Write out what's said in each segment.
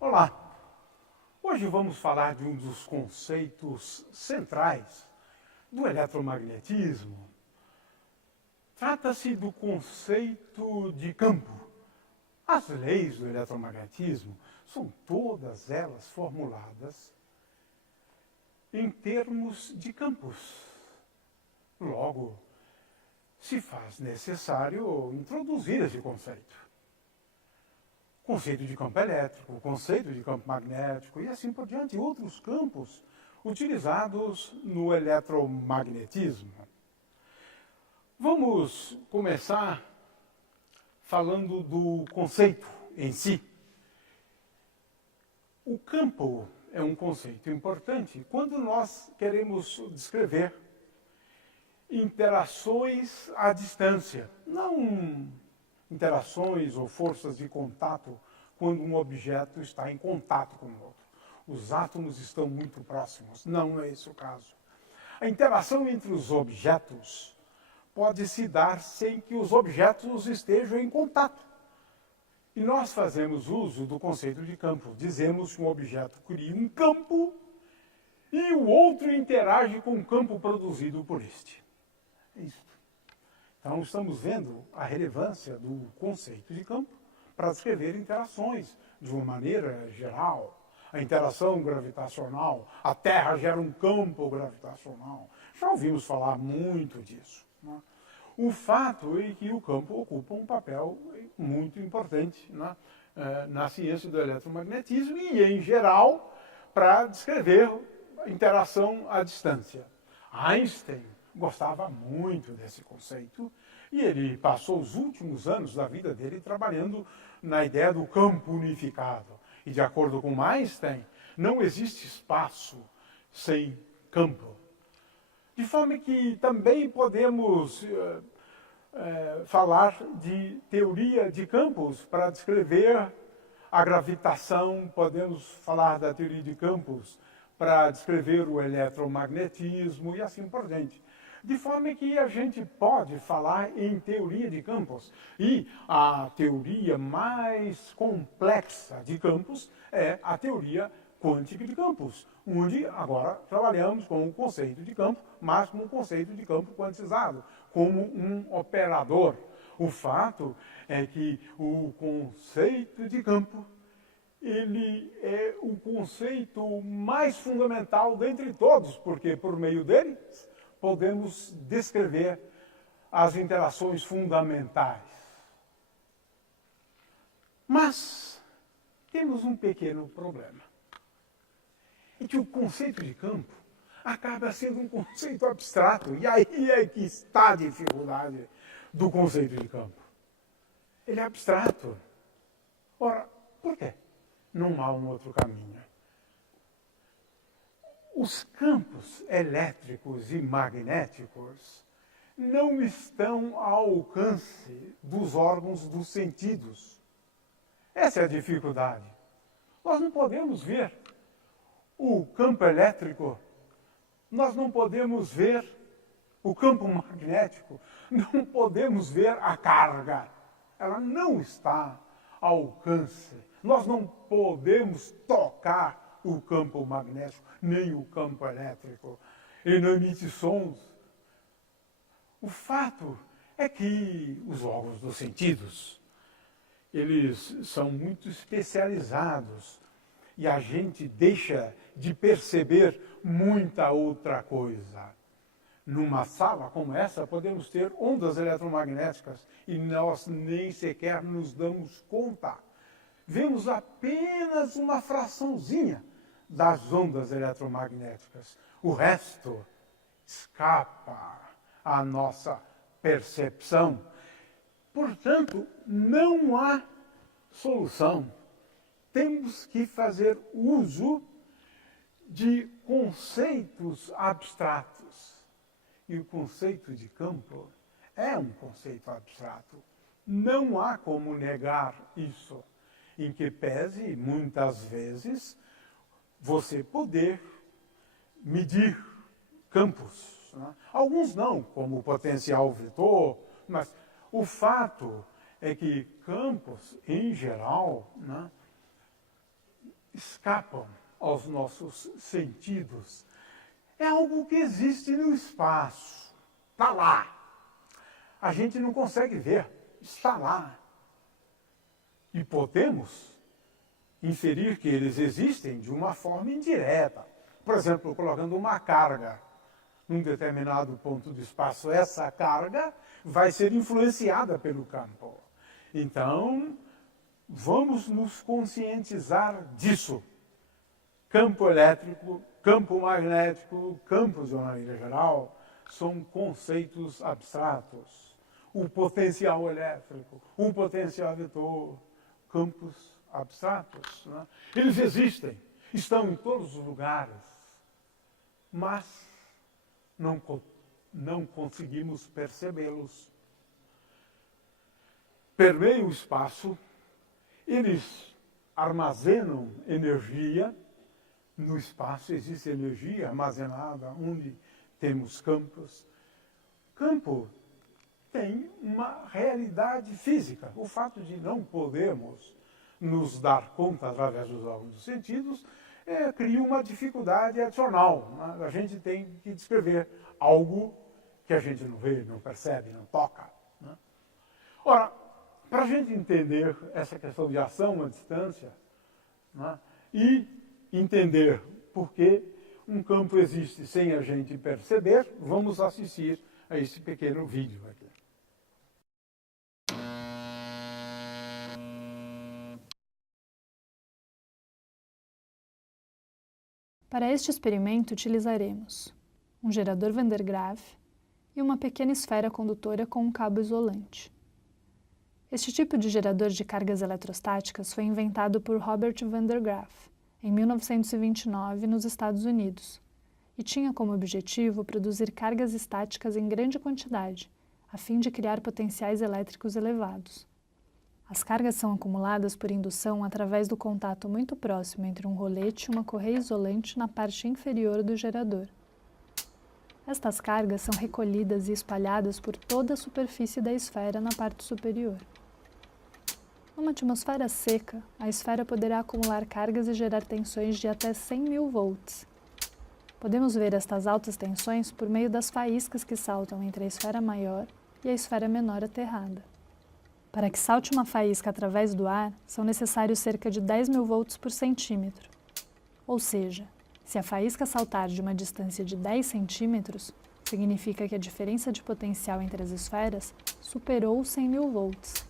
Olá! Hoje vamos falar de um dos conceitos centrais do eletromagnetismo. Trata-se do conceito de campo. As leis do eletromagnetismo são todas elas formuladas em termos de campos. Logo, se faz necessário introduzir esse conceito. Conceito de campo elétrico, conceito de campo magnético e assim por diante, outros campos utilizados no eletromagnetismo. Vamos começar falando do conceito em si. O campo é um conceito importante quando nós queremos descrever interações à distância, não interações ou forças de contato quando um objeto está em contato com o outro. Os átomos estão muito próximos. Não é esse o caso. A interação entre os objetos pode se dar sem que os objetos estejam em contato. E nós fazemos uso do conceito de campo. Dizemos que um objeto cria um campo e o outro interage com o campo produzido por este. É isso. Então, estamos vendo a relevância do conceito de campo para descrever interações de uma maneira geral. A interação gravitacional, a Terra gera um campo gravitacional. Já ouvimos falar muito disso, né? O fato é que o campo ocupa um papel muito importante, né, na ciência do eletromagnetismo e, em geral, para descrever a interação à distância. Einstein gostava muito desse conceito e ele passou os últimos anos da vida dele trabalhando na ideia do campo unificado. E de acordo com Einstein, não existe espaço sem campo. De forma que também podemos falar de teoria de campos para descrever a gravitação, podemos falar da teoria de campos para descrever o eletromagnetismo e assim por diante. De forma que a gente pode falar em teoria de campos. E a teoria mais complexa de campos é a teoria quântica de campos, onde agora trabalhamos com o conceito de campo, mas com o conceito de campo quantizado, como um operador. O fato é que o conceito de campo ele é o conceito mais fundamental dentre todos, porque por meio dele podemos descrever as interações fundamentais. Mas temos um pequeno problema. É que o conceito de campo acaba sendo um conceito abstrato. E aí é que está a dificuldade do conceito de campo. Ele é abstrato. Ora, por quê? Não há um outro caminho. Os campos elétricos e magnéticos não estão ao alcance dos órgãos dos sentidos. Essa é a dificuldade. Nós não podemos ver o campo elétrico, nós não podemos ver o campo magnético, não podemos ver a carga. Ela não está ao alcance. Nós não podemos tocar o campo magnético, nem o campo elétrico. Ele não emite sons. O fato é que os órgãos dos sentidos, eles são muito especializados e a gente deixa de perceber muita outra coisa. Numa sala como essa, podemos ter ondas eletromagnéticas e nós nem sequer nos damos conta. Vemos apenas uma fraçãozinha das ondas eletromagnéticas. O resto escapa à nossa percepção. Portanto, não há solução. Temos que fazer uso de conceitos abstratos. E o conceito de campo é um conceito abstrato. Não há como negar isso. Em que pese, muitas vezes, você poder medir campos, né? Alguns não, como o potencial vetor, mas o fato é que campos, em geral, né, escapam aos nossos sentidos. É algo que existe no espaço, está lá. A gente não consegue ver, está lá. E podemos inferir que eles existem de uma forma indireta. Por exemplo, colocando uma carga num determinado ponto do espaço, essa carga vai ser influenciada pelo campo. Então, vamos nos conscientizar disso. Campo elétrico, campo magnético, campos de uma maneira geral, são conceitos abstratos. O potencial elétrico, o potencial vetor, campos abstratos. Né? Eles existem, estão em todos os lugares, mas não conseguimos percebê-los. Permeiam o espaço, eles armazenam energia. No espaço existe energia armazenada onde temos campos. Campo tem uma realidade física. O fato de não podermos nos dar conta através dos órgãos dos sentidos cria uma dificuldade adicional. Né? A gente tem que descrever algo que a gente não vê, não percebe, não toca. Né? Ora, para a gente entender essa questão de ação à distância, né? E entender por que um campo existe sem a gente perceber, vamos assistir a esse pequeno vídeo aqui. Para este experimento, utilizaremos um gerador Van der Graaf e uma pequena esfera condutora com um cabo isolante. Este tipo de gerador de cargas eletrostáticas foi inventado por Robert Van der Graaf em 1929 nos Estados Unidos e tinha como objetivo produzir cargas estáticas em grande quantidade, a fim de criar potenciais elétricos elevados. As cargas são acumuladas por indução através do contato muito próximo entre um rolete e uma correia isolante na parte inferior do gerador. Estas cargas são recolhidas e espalhadas por toda a superfície da esfera na parte superior. Numa atmosfera seca, a esfera poderá acumular cargas e gerar tensões de até 100.000 volts. Podemos ver estas altas tensões por meio das faíscas que saltam entre a esfera maior e a esfera menor aterrada. Para que salte uma faísca através do ar, são necessários cerca de 10.000 volts por centímetro. Ou seja, se a faísca saltar de uma distância de 10 centímetros, significa que a diferença de potencial entre as esferas superou os 100.000 volts.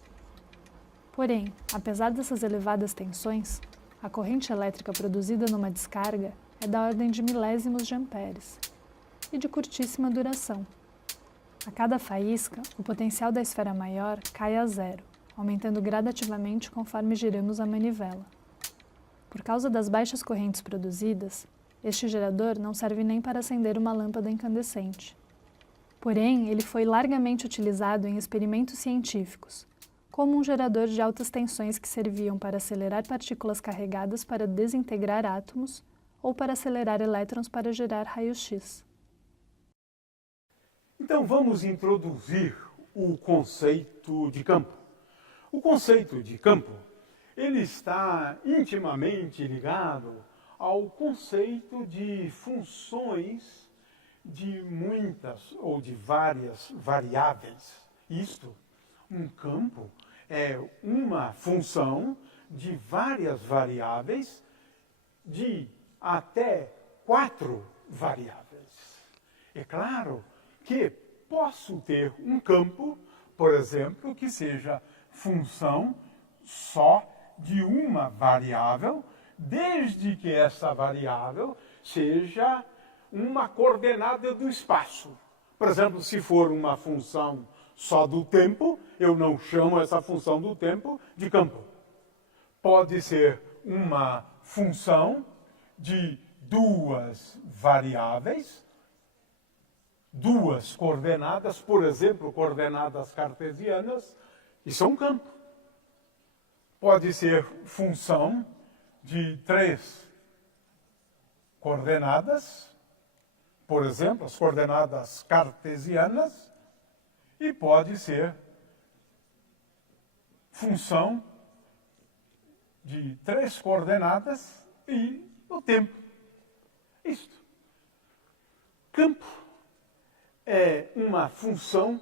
Porém, apesar dessas elevadas tensões, a corrente elétrica produzida numa descarga é da ordem de milésimos de amperes e de curtíssima duração. A cada faísca, o potencial da esfera maior cai a zero, aumentando gradativamente conforme giramos a manivela. Por causa das baixas correntes produzidas, este gerador não serve nem para acender uma lâmpada incandescente. Porém, ele foi largamente utilizado em experimentos científicos, como um gerador de altas tensões que serviam para acelerar partículas carregadas para desintegrar átomos ou para acelerar elétrons para gerar raios-x. Então vamos introduzir o conceito de campo. O conceito de campo, ele está intimamente ligado ao conceito de funções de muitas ou de várias variáveis. Isto, um campo é uma função de várias variáveis de até 4 variáveis. É claro que posso ter um campo, por exemplo, que seja função só de uma variável, desde que essa variável seja uma coordenada do espaço. Por exemplo, se for uma função só do tempo, eu não chamo essa função do tempo de campo. Pode ser uma função de 2 variáveis, 2 coordenadas, por exemplo, coordenadas cartesianas, isso é um campo. Pode ser função de 3 coordenadas, por exemplo, as coordenadas cartesianas, e pode ser função de 3 coordenadas e o tempo. Isto. Campo é uma função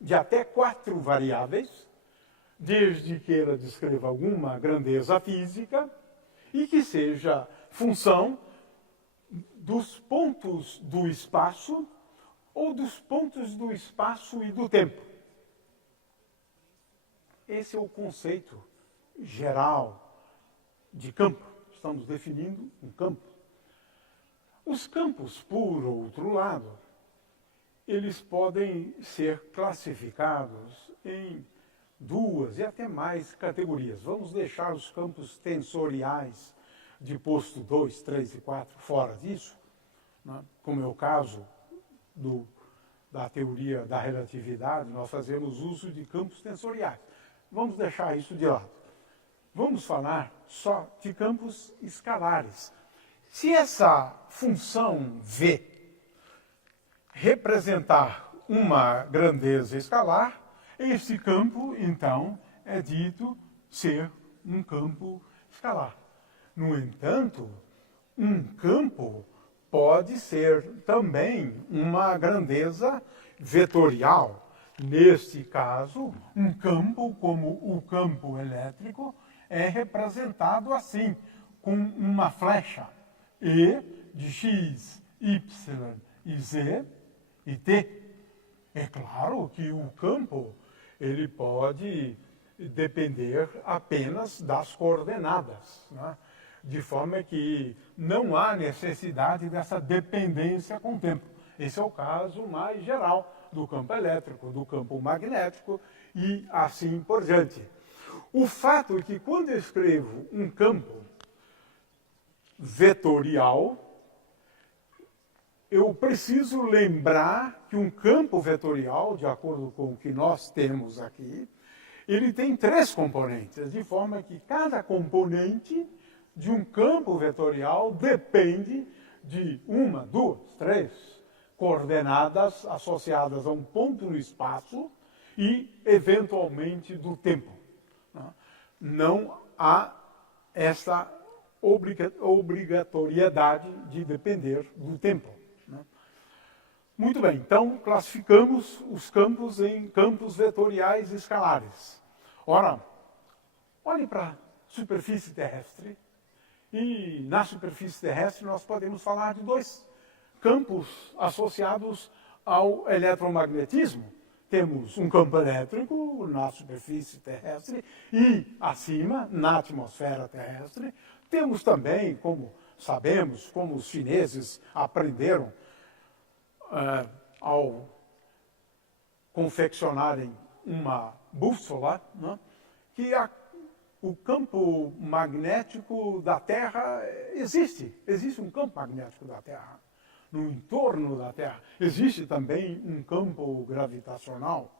de até 4 variáveis, desde que ela descreva alguma grandeza física e que seja função dos pontos do espaço ou dos pontos do espaço e do tempo. Esse é o conceito geral de campo. Estamos definindo um campo. Os campos, por outro lado, eles podem ser classificados em 2 e até mais categorias. Vamos deixar os campos tensoriais de posto 2, 3 e 4 fora disso, né? Como é o caso da teoria da relatividade, nós fazemos uso de campos tensoriais. Vamos deixar isso de lado. Vamos falar só de campos escalares. Se essa função V representar uma grandeza escalar, esse campo, então, é dito ser um campo escalar. No entanto, um campo pode ser também uma grandeza vetorial. Neste caso, um campo como o campo elétrico é representado assim, com uma flecha E de x, y e z e t. É claro que o campo ele pode depender apenas das coordenadas, né? De forma que não há necessidade dessa dependência com o tempo. Esse é o caso mais geral do campo elétrico, do campo magnético e assim por diante. O fato é que quando eu escrevo um campo vetorial, eu preciso lembrar que um campo vetorial, de acordo com o que nós temos aqui, ele tem 3 componentes, de forma que cada componente de um campo vetorial depende de 1, 2, 3 coordenadas associadas a um ponto no espaço e, eventualmente, do tempo. Não há essa obrigatoriedade de depender do tempo. Muito bem, então classificamos os campos em campos vetoriais escalares. Ora, olhe para a superfície terrestre e na superfície terrestre nós podemos falar de 2 campos associados ao eletromagnetismo. Temos um campo elétrico na superfície terrestre e acima, na atmosfera terrestre. Temos também, como sabemos, como os chineses aprenderam ao confeccionarem uma bússola, né, que o campo magnético da Terra existe. Existe um campo magnético da Terra. No entorno da Terra existe também um campo gravitacional.